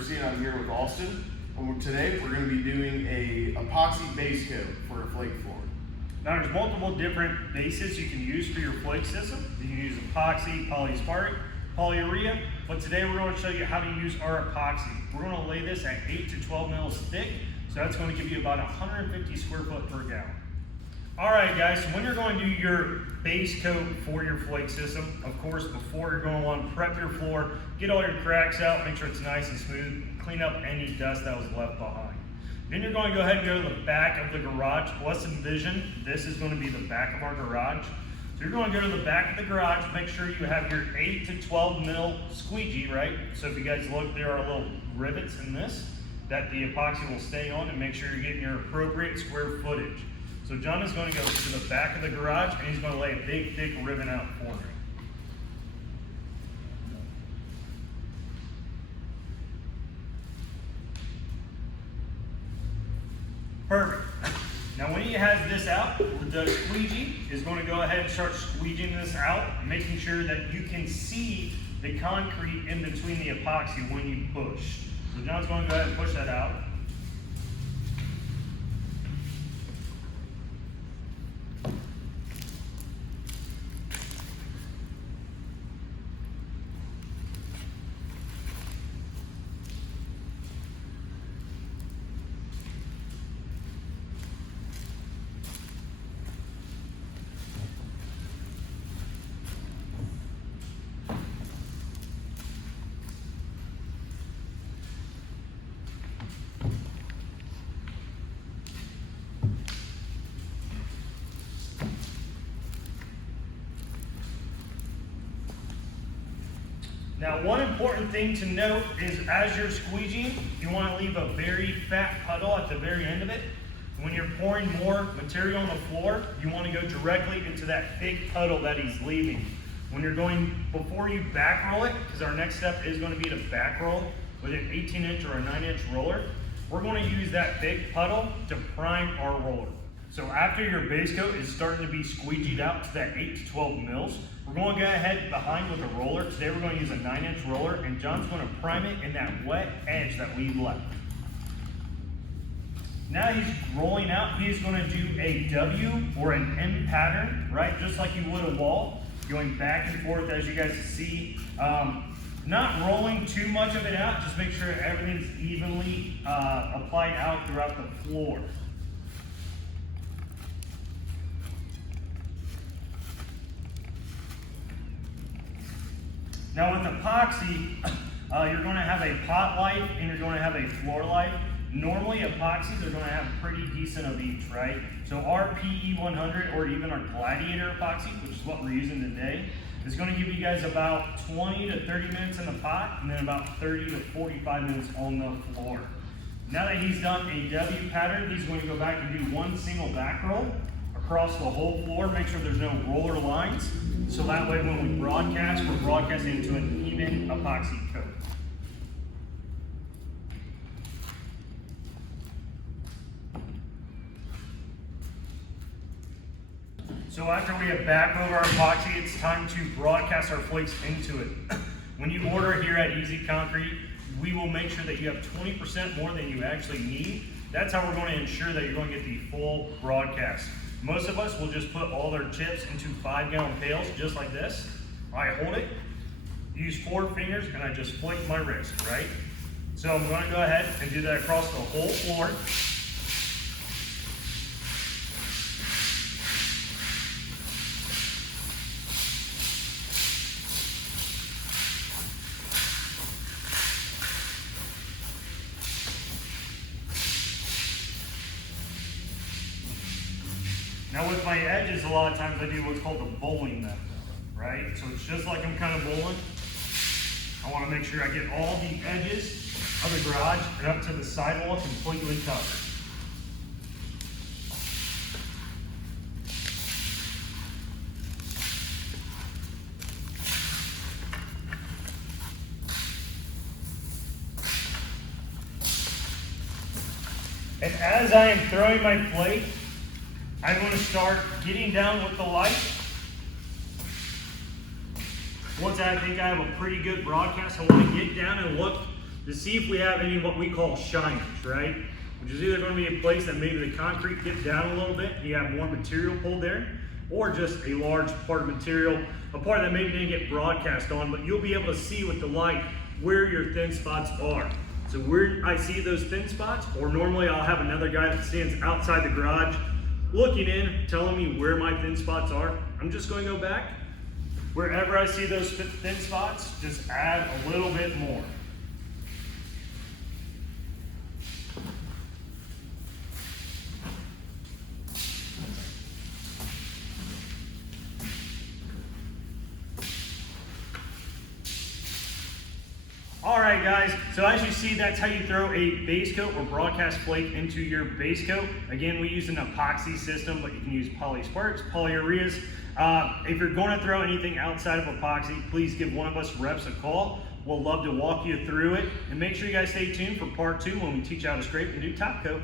Garcia. I'm here with Austin, and today we're going to be doing a epoxy base coat for a flake floor. Now there's multiple different bases you can use for your flake system. You can use epoxy, polyaspartic, polyurea, but today we're going to show you how to use our epoxy. We're going to lay this at 8 to 12 mils thick, so that's going to give you about 150 square foot per gallon. Alright guys, so when you're going to do your base coat for your flake system, of course before you're going to want to prep your floor, get all your cracks out, make sure it's nice and smooth, clean up any dust that was left behind. Then you're going to go ahead and go to the back of the garage. Let's envision this is going to be the back of our garage. So you're going to go to the back of the garage, make sure you have your 8 to 12 mil squeegee, right? So if you guys look, there are little rivets in this that the epoxy will stay on, and make sure you're getting your appropriate square footage. So John is going to go to the back of the garage and he's going to lay a big, thick ribbon out for me. Perfect. Now when he has this out, the squeegee is going to go ahead and start squeegeeing this out, making sure that you can see the concrete in between the epoxy when you push. So John's going to go ahead and push that out. Now, one important thing to note is as you're squeegeeing, you want to leave a very fat puddle at the very end of it. When you're pouring more material on the floor, you want to go directly into that big puddle that he's leaving. When you're going, before you back roll it, because our next step is going to be to back roll with an 18-inch or a 9-inch roller, we're going to use that big puddle to prime our roller. So after your base coat is starting to be squeegeed out to that 8 to 12 mils, we're going to go ahead behind with a roller. Today we're going to use a 9-inch roller, and John's going to prime it in that wet edge that we left. Now he's rolling out, he's going to do a W or an M pattern, right? Just like you would a wall, going back and forth as you guys see. Not rolling too much of it out, just make sure everything's evenly applied out throughout the floor. Now with epoxy, you're going to have a pot life and you're going to have a floor life. Normally epoxies are going to have pretty decent of each, right? So our pt.1 or even our Gladiator epoxy, which is what we're using today, is going to give you guys about 20 to 30 minutes in the pot and then about 30 to 45 minutes on the floor. Now that he's done a W pattern, he's going to go back and do one single back roll across the whole floor. Make sure there's no roller lines, so that way when we broadcast, we're broadcasting into an even epoxy coat. So after we have back rolled our epoxy, it's time to broadcast our flakes into it. When you order here at Easy Concrete, we will make sure that you have 20% more than you actually need. That's how we're going to ensure that you're going to get the full broadcast. Most of us will just put all their chips into 5-gallon pails, just like this. I hold it, use 4 fingers, and I just flick my wrist, right? So I'm going to go ahead and do that across the whole floor. Now with my edges, a lot of times I do what's called the bowling method, right? So it's just like I'm kind of bowling. I want to make sure I get all the edges of the garage and up to the sidewall completely covered. And as I am throwing my flake, I'm going to start getting down with the light. Once I think I have a pretty good broadcast, I want to get down and look to see if we have any what we call shiners, right? Which is either going to be a place that maybe the concrete dipped down a little bit, you have more material pulled there, or just a large part of material, a part that maybe didn't get broadcast on, but you'll be able to see with the light where your thin spots are. So where I see those thin spots, or normally I'll have another guy that stands outside the garage looking in, telling me where my thin spots are. I'm just going to go back. Wherever I see those thin spots, just add a little bit more. All right, guys, so as you see, that's how you throw a base coat or broadcast flake into your base coat. Again, we use an epoxy system, but you can use polysparks, polyureas. If you're going to throw anything outside of epoxy, please give one of us reps a call. We'll love to walk you through it. And make sure you guys stay tuned for part 2 when we teach you how to scrape and do top coat.